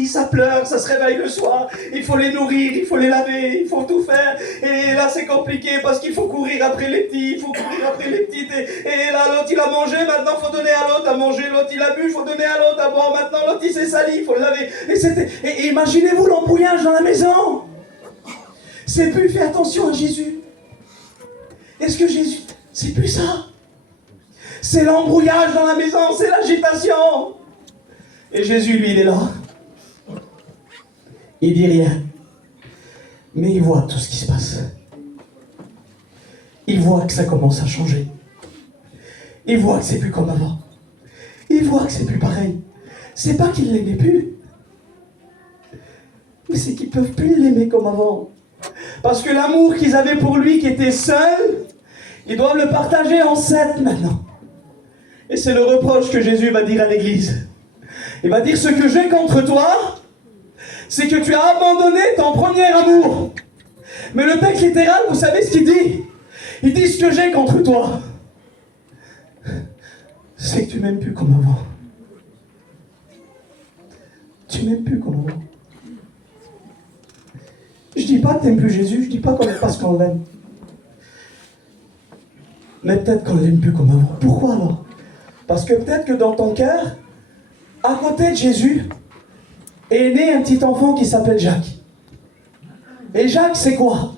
ça pleure, ça se réveille le soir. Il faut les nourrir, il faut les laver, il faut tout faire. Et là, c'est compliqué parce qu'il faut courir après les petits, il faut courir après les petites. Et là, l'autre, il a mangé, maintenant, il faut donner à l'autre à manger. L'autre, il a bu, il faut donner à l'autre à boire. Maintenant, l'autre, il s'est sali, il faut le laver. Et imaginez-vous l'embrouillage dans la maison. C'est plus, fais attention à Jésus. Est-ce que Jésus, c'est plus ça? C'est l'embrouillage dans la maison, c'est l'agitation. Et Jésus, lui, il est là. Il dit rien. Mais il voit tout ce qui se passe. Il voit que ça commence à changer. Il voit que c'est plus comme avant. Il voit que c'est plus pareil. C'est pas qu'il l'aimait plus. Mais c'est qu'ils peuvent plus l'aimer comme avant. Parce que l'amour qu'ils avaient pour lui, qui était seul, ils doivent le partager en 7 maintenant. Et c'est le reproche que Jésus va dire à l'Église. Il va dire, ce que j'ai contre toi, c'est que tu as abandonné ton premier amour. Mais le texte littéral, vous savez ce qu'il dit? Il dit, ce que j'ai contre toi, c'est que tu m'aimes plus comme avant. Tu m'aimes plus comme avant. Je dis pas que t'aimes plus Jésus, je dis pas qu'on n'aime pas ce qu'on l'aime. Mais peut-être qu'on l'aime plus comme avant. Pourquoi alors? Parce que peut-être que dans ton cœur, à côté de Jésus, est né un petit enfant qui s'appelle Jacques. Et Jacques, c'est quoi?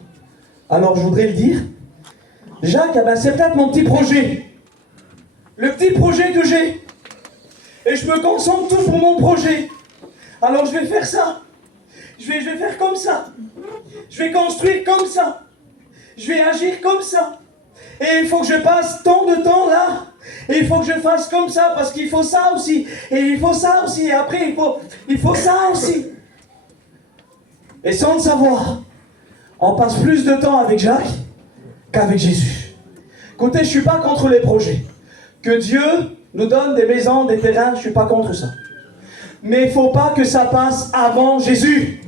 Alors je voudrais le dire. Jacques, ah ben, c'est peut-être mon petit projet. Le petit projet que j'ai. Et je me concentre tout pour mon projet. Alors je vais faire ça. Je vais faire comme ça. Je vais construire comme ça. Je vais agir comme ça. Et il faut que je passe tant de temps là. Et il faut que je fasse comme ça parce qu'il faut ça aussi. Et il faut ça aussi. Et après il faut ça aussi. Et sans le savoir, on passe plus de temps avec Jacques qu'avec Jésus. Écoutez, je ne suis pas contre les projets. Que Dieu nous donne des maisons, des terrains, je ne suis pas contre ça. Mais il ne faut pas que ça passe avant Jésus.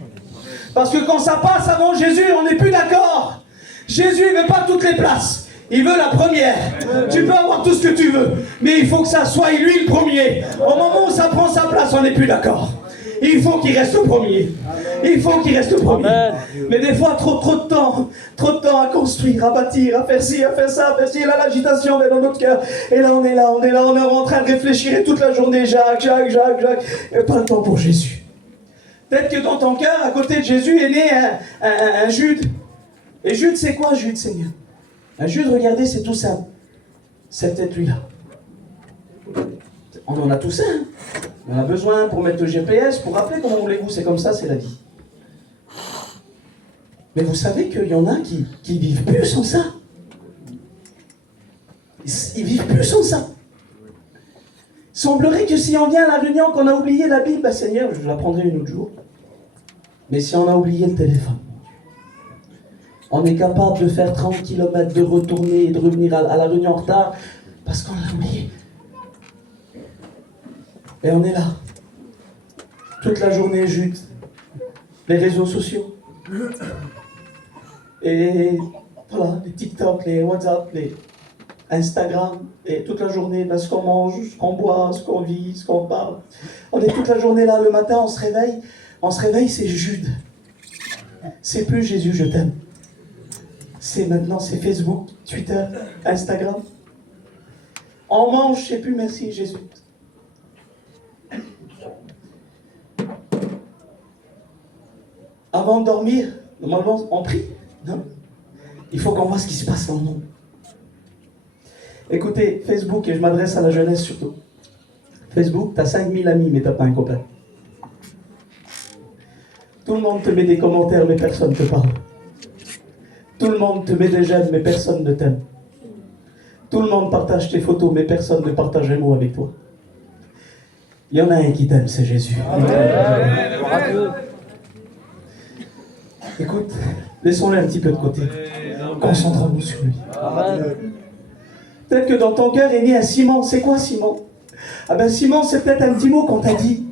Parce que quand ça passe avant Jésus, on n'est plus d'accord. Jésus ne veut pas toutes les places. Il veut la première. Tu peux avoir tout ce que tu veux. Mais il faut que ça soit lui le premier. Au moment où ça prend sa place, on n'est plus d'accord. Il faut qu'il reste le premier. Il faut qu'il reste le premier. Amen. Mais des fois, trop de temps à construire, à bâtir, à faire ci, à faire ça, à faire ci. Et là, l'agitation est dans notre cœur. Et là, on est en train de réfléchir et toute la journée, Jacques. Et pas le temps pour Jésus. Peut-être que dans ton cœur, à côté de Jésus, est né un Jude. Et Jude, c'est quoi Jude, Seigneur? Un Jude, regardez, c'est tout simple. C'est peut-être lui là. On en a tous un. On a besoin pour mettre le GPS, pour rappeler comment voulez-vous, c'est comme ça, c'est la vie. Mais vous savez qu'il y en a qui vivent plus sans ça. Ils vivent plus sans ça. Il semblerait que si on vient à la réunion, qu'on a oublié la Bible, ben Seigneur, je la prendrai un autre jour. Mais si on a oublié le téléphone, on est capable de faire 30 km, de retourner et de revenir à la réunion en retard, parce qu'on l'a oublié. Et on est là. Toute la journée, Jude. Les réseaux sociaux. Et voilà, les TikTok, les WhatsApp, les Instagram. Et toute la journée, ben, ce qu'on mange, ce qu'on boit, ce qu'on vit, ce qu'on parle. On est toute la journée là. Le matin, on se réveille, c'est Jude. C'est plus Jésus, je t'aime. C'est maintenant, c'est Facebook, Twitter, Instagram. On mange, je sais plus, merci Jésus. Avant de dormir, normalement, on prie. Non. Il faut qu'on voit ce qui se passe dans le monde. Écoutez, Facebook, et je m'adresse à la jeunesse surtout. Facebook, tu as 5000 amis, mais tu n'as pas un copain. Tout le monde te met des commentaires, mais personne ne te parle. Tout le monde te met des j'aime, mais personne ne t'aime. Tout le monde partage tes photos, mais personne ne partage un mot avec toi. Il y en a un qui t'aime, c'est Jésus. Amen. Écoute, laissons-le un petit peu de côté. Concentrons-nous sur lui. Amen. Peut-être que dans ton cœur est né un Simon. C'est quoi Simon? Ah ben Simon, c'est peut-être un petit mot qu'on t'a dit.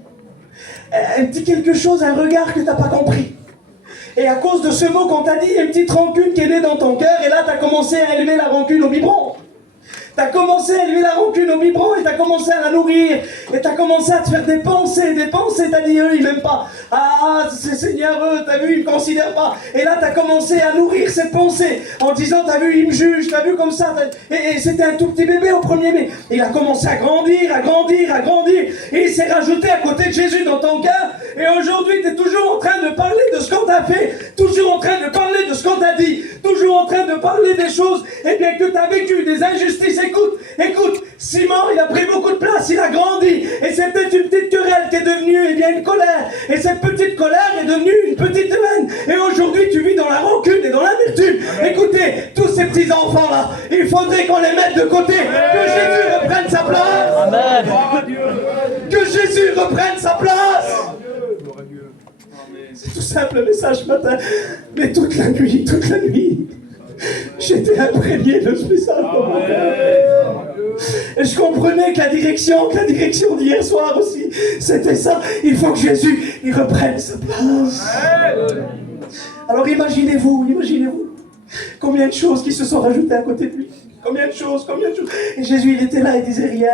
Un petit quelque chose, un regard que tu n'as pas compris. Et à cause de ce mot qu'on t'a dit, il y a une petite rancune qui est née dans ton cœur, et là tu as commencé à élever la rancune au biberon. Tu as commencé à élever la rancune au biberon, et tu as commencé à la nourrir, et tu as commencé à te faire des pensées, tu as dit, eux, ils m'aiment pas. Ah, c'est Seigneur, eux, t'as vu, ils me considèrent pas. Et là, tu as commencé à nourrir cette pensée, en disant, t'as vu, ils me jugent, t'as vu comme ça. Et c'était un tout petit bébé au premier, mais il a commencé à grandir, et il s'est rajouté à côté de Jésus dans ton cœur, et aujourd'hui, tu es toujours en train de parler de ce qu'on t'a fait, toujours en train de parler de ce qu'on t'a dit, toujours en train de parler des choses, et bien que tu as vécu des injustices. Écoute, Simon, il a pris beaucoup de place, il a grandi, et c'est peut-être une petite querelle qui est devenue, une colère, et cette petite colère est devenue une petite haine, et aujourd'hui tu vis dans la rancune et dans l'amertume. Écoutez, tous ces petits enfants-là, il faudrait qu'on les mette de côté, que Jésus reprenne sa place. Amen. Que Jésus reprenne sa place. C'est tout simple le message ce matin, mais toute la nuit, j'étais imprégné de ce message dans mon cœur. Et je comprenais que la direction d'hier soir aussi, c'était ça. Il faut que Jésus, il reprenne sa place. Alors imaginez-vous, combien de choses qui se sont rajoutées à côté de lui. Combien de choses. Et Jésus, il était là, il disait rien.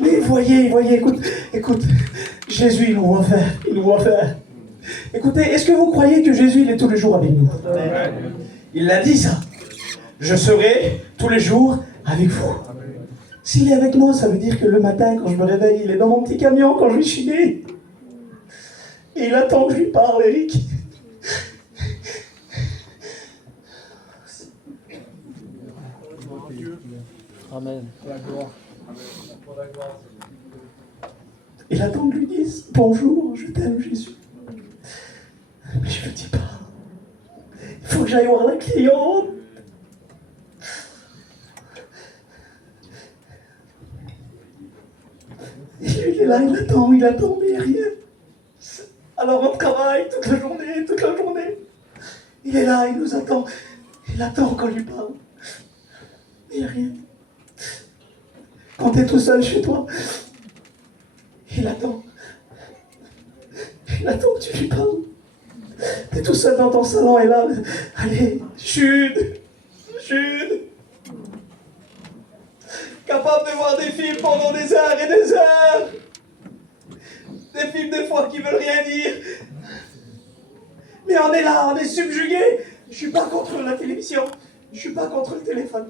Mais voyez, écoute, Jésus, il nous voit faire. Écoutez, est-ce que vous croyez que Jésus, il est tous les jours avec nous? Il l'a dit ça. Je serai tous les jours avec vous. S'il est avec moi, ça veut dire que le matin, quand je me réveille, il est dans mon petit camion quand je vais chiner. Et il attend que je lui parle, Eric. Amen. La gloire. Il attend que je lui dise bonjour, je t'aime Jésus. Mais je ne le dis pas. Il faut que j'aille voir la cliente. Et lui, il est là, il attend, mais il n'y a rien. Alors on travaille toute la journée. Il est là, il nous attend. Il attend qu'on lui parle. Il n'y a rien. Quand tu es tout seul chez toi, il attend. Il attend que tu lui parles. Tu es tout seul dans ton salon et là, allez, Jude. Capable de voir des films pendant des heures et des heures. Des films des fois qui veulent rien dire. Mais on est là, on est subjugué. Je suis pas contre la télévision. Je suis pas contre le téléphone.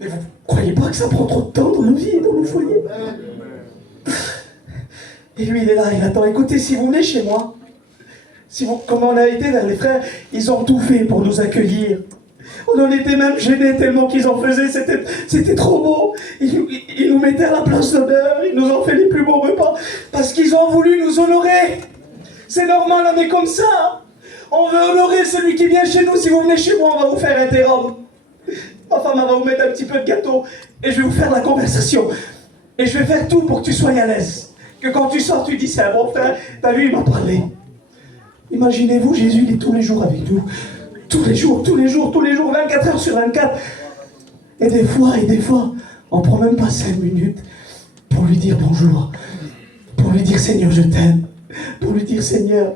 Mais vous croyez pas que ça prend trop de temps dans nos vies et dans nos foyers? Et lui, il est là, il attend. Écoutez, si vous venez chez moi, comme on a été vers les frères, ils ont tout fait pour nous accueillir. On en était même gênés tellement qu'ils en faisaient, c'était trop beau. Ils nous mettaient à la place d'honneur, ils nous ont fait les plus beaux repas, parce qu'ils ont voulu nous honorer. C'est normal, on est comme ça. On veut honorer celui qui vient chez nous. Si vous venez chez moi, on va vous faire un terroir. Ma femme va vous mettre un petit peu de gâteau, et je vais vous faire la conversation. Et je vais faire tout pour que tu sois à l'aise. Que quand tu sors, tu dis, c'est un bon frère, t'as vu, il m'a parlé. Imaginez-vous, Jésus, il est tous les jours avec nous. Tous les jours, 24 heures sur 24. Et des fois, on prend même pas 5 minutes pour lui dire bonjour. Pour lui dire, Seigneur, je t'aime. Pour lui dire, Seigneur,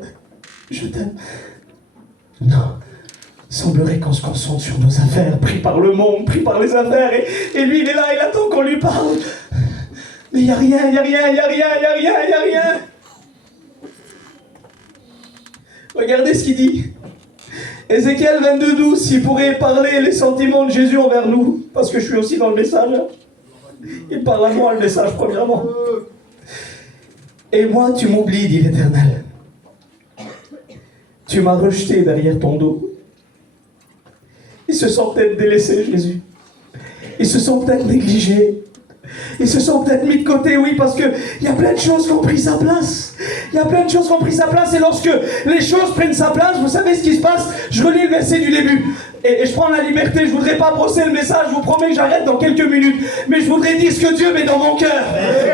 je t'aime. Non. Il semblerait qu'on se concentre sur nos affaires, pris par le monde, pris par les affaires. Et lui, il est là, il attend qu'on lui parle. Mais il n'y a rien. Regardez ce qu'il dit. Ézéchiel 22:12, s'il pourrait parler les sentiments de Jésus envers nous, parce que je suis aussi dans le message. Il parle à moi, le message, premièrement. Et moi, tu m'oublies, dit l'Éternel. Tu m'as rejeté derrière ton dos. Ils se sentent peut-être délaissés, Jésus. Ils se sentent peut-être négligés. Ils se sont peut-être mis de côté, oui, parce qu'il y a plein de choses qui ont pris sa place. Et lorsque les choses prennent sa place, vous savez ce qui se passe? Je relis le verset du début. Et je prends la liberté, je ne voudrais pas brosser le message, je vous promets que j'arrête dans quelques minutes. Mais je voudrais dire ce que Dieu met dans mon cœur.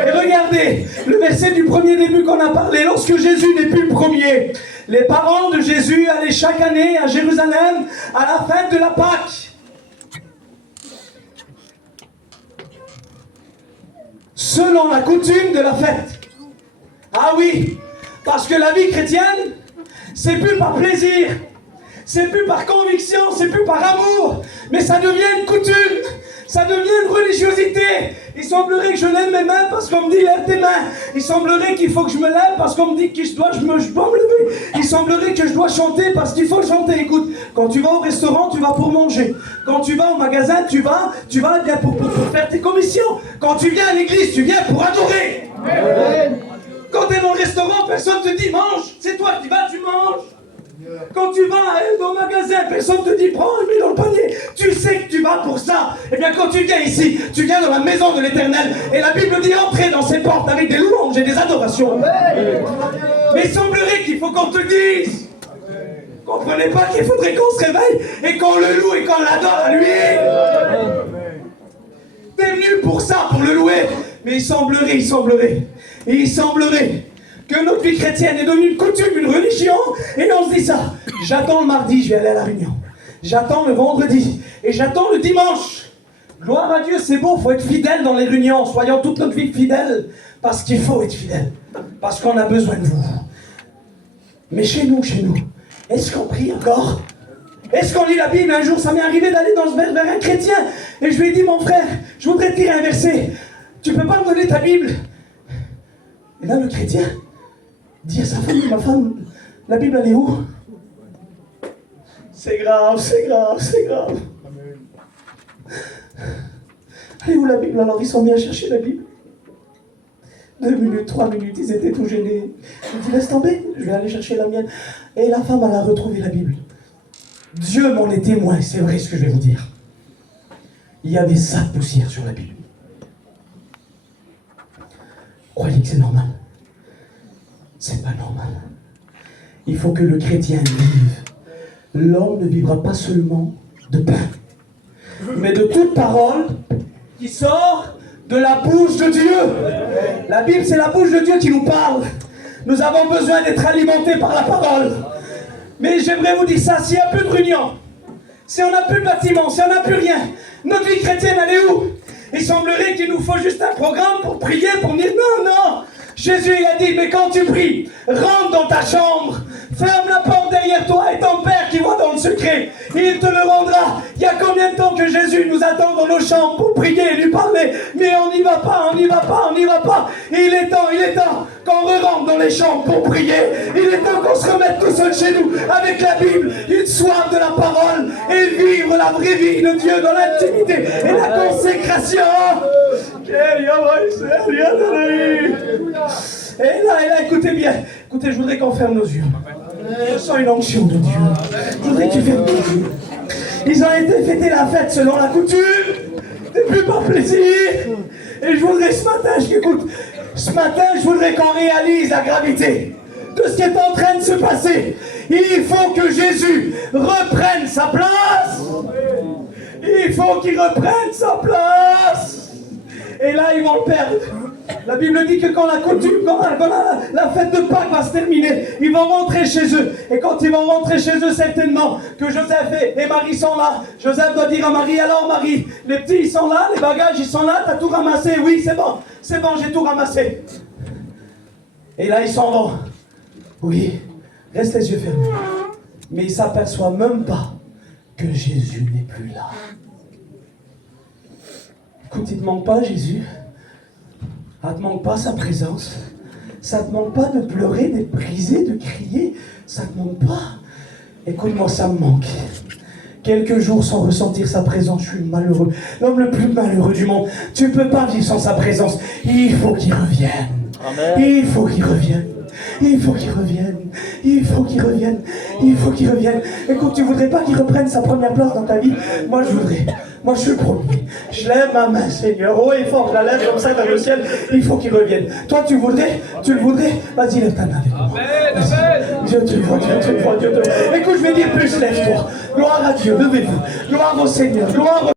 Et regardez, le verset du premier début qu'on a parlé, lorsque Jésus n'est plus le premier. Les parents de Jésus allaient chaque année à Jérusalem à la fête de la Pâque. Selon la coutume de la fête. Ah oui, parce que la vie chrétienne, c'est plus par plaisir, c'est plus par conviction, c'est plus par amour, mais ça devient une coutume, ça devient une religiosité. Il semblerait que je lève mes mains parce qu'on me dit lève tes mains. Il semblerait qu'il faut que je me lève parce qu'on me dit que je dois me lever. Il semblerait que je dois chanter parce qu'il faut chanter. Écoute, quand tu vas au restaurant, tu vas pour manger. Quand tu vas au magasin, tu vas bien pour faire tes commissions. Quand tu viens à l'église, tu viens pour adorer. Amen. Quand tu es dans le restaurant, personne te dit mange. C'est toi qui vas, tu manges. Quand tu vas dans le magasin, personne te dit prends et mets dans le panier. Tu sais que tu vas pour ça. Et bien quand tu viens ici, tu viens dans la maison de l'Éternel. Et la Bible dit entrez dans ses portes avec des louanges et des adorations. Mais il semblerait qu'il faut qu'on te dise. Comprenez pas qu'il faudrait qu'on se réveille et qu'on le loue et qu'on l'adore à lui. T'es venu pour ça, pour le louer. Mais il semblerait que notre vie chrétienne est devenue une coutume, une religion, et on se dit ça. J'attends le mardi, je vais aller à la réunion. J'attends le vendredi, et j'attends le dimanche. Gloire à Dieu, c'est beau, il faut être fidèle dans les réunions. Soyons toute notre vie fidèles, parce qu'il faut être fidèle, parce qu'on a besoin de vous. Mais chez nous, est-ce qu'on prie encore? Est-ce qu'on lit la Bible? Un jour, ça m'est arrivé d'aller vers un chrétien, et je lui ai dit, mon frère, je voudrais te lire un verset. Tu peux pas me donner ta Bible? Et là, le chrétien dit à sa femme, ma femme, la Bible, elle est où? C'est grave. Elle est où la Bible? Alors ils sont mis à chercher la Bible. 2 minutes, 3 minutes, ils étaient tout gênés. Je dis, laisse tomber, je vais aller chercher la mienne. Et la femme, elle a retrouvé la Bible. Dieu m'en est témoin, c'est vrai ce que je vais vous dire. il y avait ça de poussière sur la Bible. Croyez que c'est normal? C'est pas normal. Il faut que le chrétien vive. L'homme ne vivra pas seulement de pain, mais de toute parole qui sort de la bouche de Dieu. La Bible, c'est la bouche de Dieu qui nous parle. Nous avons besoin d'être alimentés par la parole. Mais j'aimerais vous dire ça, s'il n'y a plus de réunion, si on n'a plus de bâtiment, si on n'a plus rien, notre vie chrétienne, elle est où? Il semblerait qu'il nous faut juste un programme pour prier, pour dire non, non. Jésus il a dit, mais quand tu pries, rentre dans ta chambre, ferme la porte derrière toi et ton Père qui voit dans le secret, il te le rendra. Il y a combien de temps que Jésus nous attend dans nos chambres pour prier et lui parler, mais on n'y va pas, on n'y va pas, on n'y va pas. Il est temps qu'on rentre dans les chambres pour prier. Il est temps qu'on se remette tout seul chez nous avec la Bible, une soif de la parole et vivre la vraie vie de Dieu dans l'intimité et la consécration. Et là, écoutez bien. Écoutez, je voudrais qu'on ferme nos yeux. Je sens une onction de Dieu. Je voudrais que tu fermes tes yeux. Ils ont été fêter la fête selon la coutume. C'est plus par plaisir. Et je voudrais ce matin, je voudrais qu'on réalise la gravité de ce qui est en train de se passer. Il faut que Jésus reprenne sa place. Il faut qu'il reprenne sa place. Et là, ils vont le perdre. La Bible dit que quand la coutume, quand la fête de Pâques va se terminer, ils vont rentrer chez eux. Et quand ils vont rentrer chez eux, certainement que Joseph et Marie sont là. Joseph doit dire à Marie, alors Marie, les petits ils sont là, les bagages ils sont là, t'as tout ramassé? Oui, c'est bon, j'ai tout ramassé. Et là, ils s'en vont. Oui, reste les yeux fermés. Mais ils ne s'aperçoivent même pas que Jésus n'est plus là. Écoute, il ne te manque pas Jésus. Ça ne te manque pas sa présence. Ça ne te manque pas de pleurer, d'être brisé, de crier. Ça ne te manque pas. Écoute-moi, ça me manque. Quelques jours sans ressentir sa présence, je suis malheureux. L'homme le plus malheureux du monde. Tu ne peux pas vivre sans sa présence. Il faut qu'il revienne. Amen. Il faut qu'il revienne. Il faut qu'il revienne. Il faut qu'il revienne. Il faut qu'il revienne. Écoute, tu voudrais pas qu'il reprenne sa première place dans ta vie? Moi, je voudrais. Moi, je suis le premier. Je lève ma main, Seigneur. Oh, et fort, je la lève comme ça vers le ciel. Il faut qu'il revienne. Toi, tu voudrais? Tu le voudrais? Vas-y, lève ta main avec moi. Dieu te voit, Dieu te voit, Dieu te voit. Écoute, je vais dire plus, lève-toi. Gloire à Dieu, levez-vous. Gloire au Seigneur. Gloire au